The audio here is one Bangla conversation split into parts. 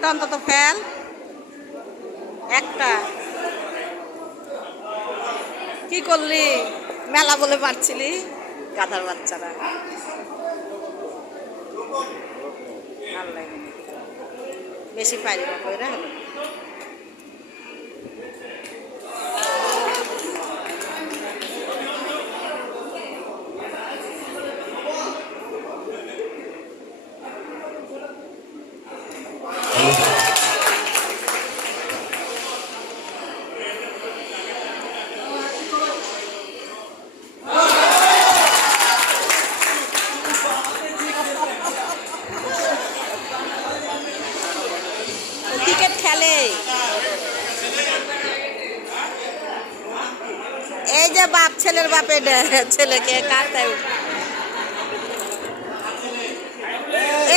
একটা অন্তত ফেল। একটা। কি করলি? মেলা বলে পারছিলি গাধার বাচ্চারা। লাগে বেশি পারি না খেলে এই যে বাপ, ছেলের বাপে ছেলেকে কাটতে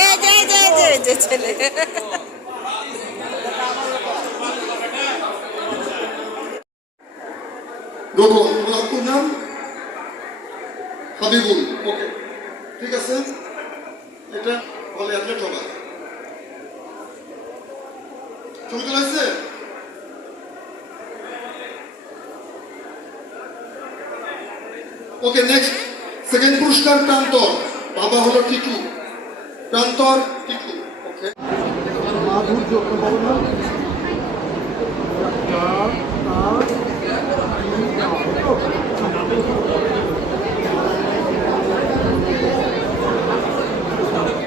এই যে যে যে ছেলে। ঠিক আছে? এটা বলে অ্যাথলেট ওকে নেক্সট সেকেন্ড পুরস্কার প্রান্তর। বাবা হলো টিটু প্রান্তর টিটু ওকে মাধুর্য